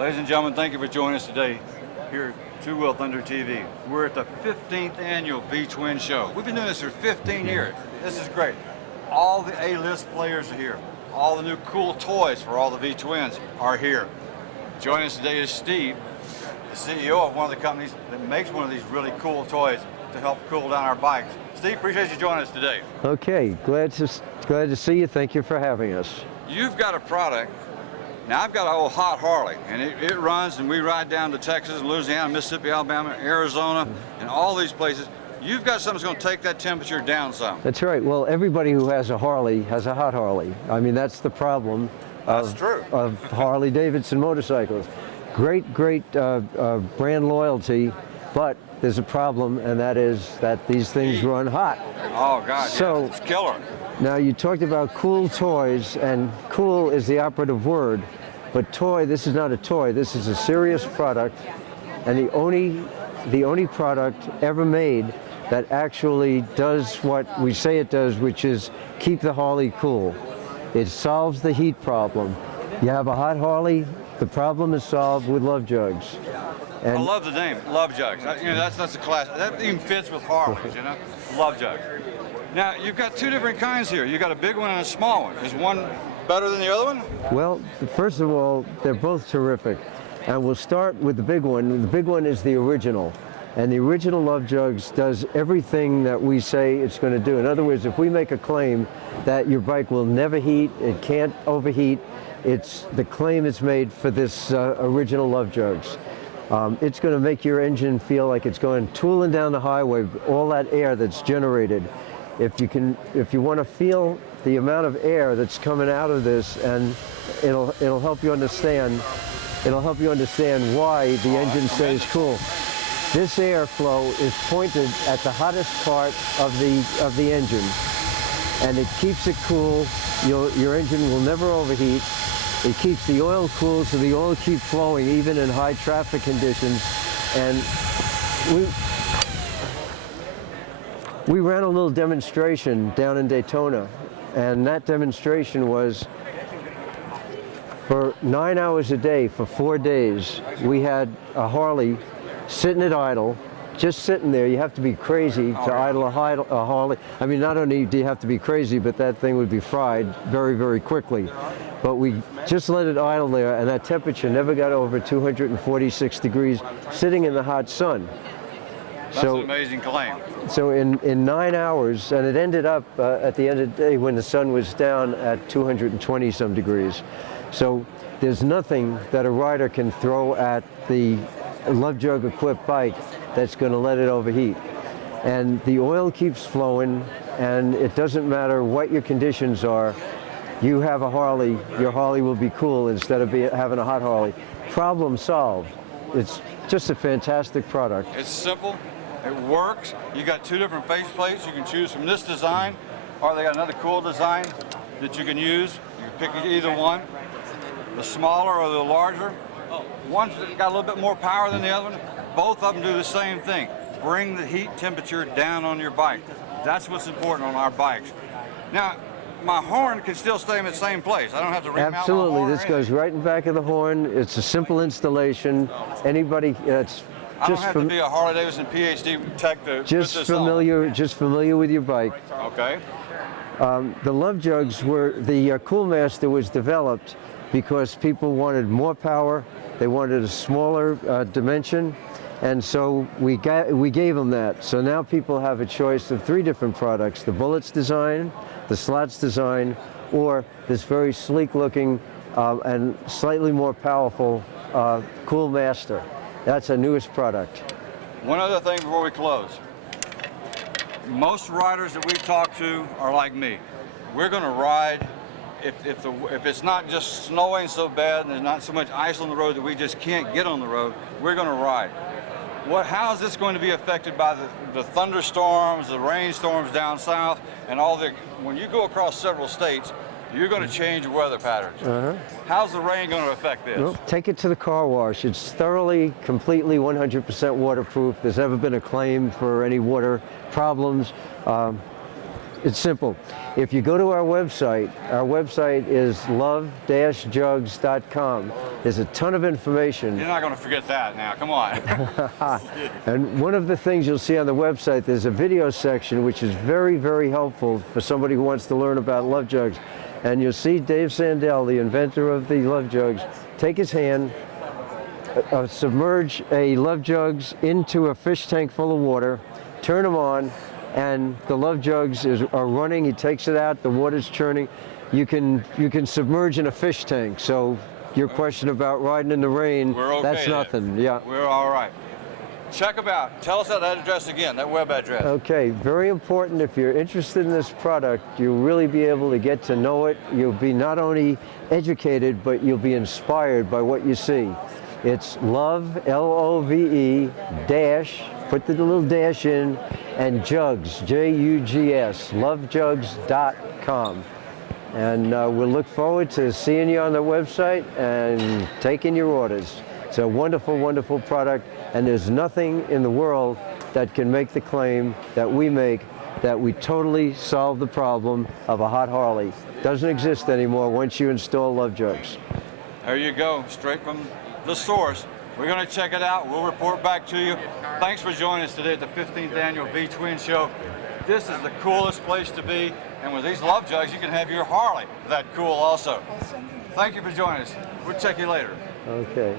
Ladies and gentlemen, thank you for joining us today here at Two Wheel Thunder TV. We're at the 15th annual V-Twin show. We've been doing this for 15 years. This is great. All the A-list players are here. All the new cool toys for all the V-Twins are here. Joining us today is Steve, the CEO of one of the companies that makes one of these really cool toys to help cool down our bikes. Steve, appreciate you joining us today. Okay, glad to see you. Thank you for having us. You've got a product. Now, I've got an old hot Harley, and it runs, and we ride down to Texas, Louisiana, Mississippi, Alabama, Arizona, and all these places. You've got something that's going to take that temperature down some. That's right. Well, everybody who has a Harley has a hot Harley. I mean, that's the problem of Harley Davidson motorcycles. Great brand loyalty, but there's a problem, and that is that these things run hot. Oh, God, so, yeah, it's killer. Now, you talked about cool toys, and cool is the operative word. But toy, this is not a toy, this is a serious product, and the only product ever made that actually does what we say it does, which is keep the Harley cool. It solves the heat problem. You have a hot Harley, the problem is solved with Love Jugs. And I love the name, Love Jugs. You know, that's a class. That even fits with Harleys, you know? Love Jugs. Now, you've got two different kinds here. You've got a big one and a small one. Is one better than the other one? Well, first of all, they're both terrific. And we'll start with the big one. The big one is the original. And the original Love Jugs does everything that we say it's going to do. In other words, if we make a claim that your bike will never heat, it can't overheat, it's the claim is made for this original Love Jugs. It's going to make your engine feel like it's going tooling down the highway, all that air that's generated. If you want to feel the amount of air that's coming out of this, and it'll help you understand why the engine stays cool. This airflow is pointed at the hottest part of the engine, and it keeps it cool. Your engine will never overheat. It keeps the oil cool, so the oil keeps flowing even in high traffic conditions. And we ran a little demonstration down in Daytona, and that demonstration was for 9 hours a day for 4 days. We had a Harley sitting at idle, just sitting there. You have to be crazy to idle a Harley. I mean, not only do you have to be crazy, but that thing would be fried very, very quickly. But we just let it idle there, and that temperature never got over 246 degrees, sitting in the hot sun. That's an amazing claim. So in 9 hours, and it ended up at the end of the day when the sun was down at 220 some degrees. So there's nothing that a rider can throw at the Love Jug equipped bike that's going to let it overheat. And the oil keeps flowing, and it doesn't matter what your conditions are. You have a Harley, your Harley will be cool instead of having a hot Harley. Problem solved. It's just a fantastic product. It's simple. It works. You got two different face plates. You can choose from this design, or they got another cool design that you can use. You can pick either one, the smaller or the larger. One's got a little bit more power than the other one. Both of them do the same thing. Bring the heat temperature down on your bike. That's what's important on our bikes. Now, my horn can still stay in the same place. I don't have to remount Absolutely. my horn. This goes right in the back of the horn. It's a simple installation. Anybody, it's I don't have to be a Harley Davidson PhD tech to just put this familiar with your bike. Okay. The Love Jugs were, the Cool Master was developed because people wanted more power. They wanted a smaller dimension, and so we gave them that. So now people have a choice of 3 different products: the Bullets design, the Slots design, or this very sleek-looking and slightly more powerful Cool Master. That's our newest product. One other thing before we close. Most riders that we talk to are like me. We're going to ride if it's not just snowing so bad and there's not so much ice on the road that we just can't get on the road. We're going to ride. How is this going to be affected by the thunderstorms, the rainstorms down south, and when you go across several states, you're going to change weather patterns. How's the rain going to affect this? Well, take it to the car wash. It's thoroughly, completely 100% waterproof. There's never been a claim for any water problems. It's simple. If you go to our website is love-jugs.com. There's a ton of information. You're not going to forget that now. Come on. And one of the things you'll see on the website, there's a video section which is very, very helpful for somebody who wants to learn about Love Jugs. And you'll see Dave Sandell, the inventor of the Love Jugs, take his hand, submerge a Love Jugs into a fish tank full of water, turn them on, and the Love Jugs are running. He takes it out, the water's churning. You can submerge in a fish tank. So your question about riding in the rain, We're okay that's then. nothing. Yeah. We're all right. Check them out. Tell us that address again, that web address. Okay, very important. If you're interested in this product, you'll really be able to get to know it. You'll be not only educated, but you'll be inspired by what you see. It's love, L-O-V-E, dash, put the little dash in, and jugs, J-U-G-S, lovejugs.com. And we'll look forward to seeing you on the website and taking your orders. It's a wonderful, wonderful product, and there's nothing in the world that can make the claim that we make that we totally solved the problem of a hot Harley. Doesn't exist anymore once you install Love Jugs. There you go, straight from the source. We're going to check it out. We'll report back to you. Thanks for joining us today at the 15th Annual V-Twin Show. This is the coolest place to be, and with these Love Jugs, you can have your Harley that cool also. Thank you for joining us. We'll check you later. Okay.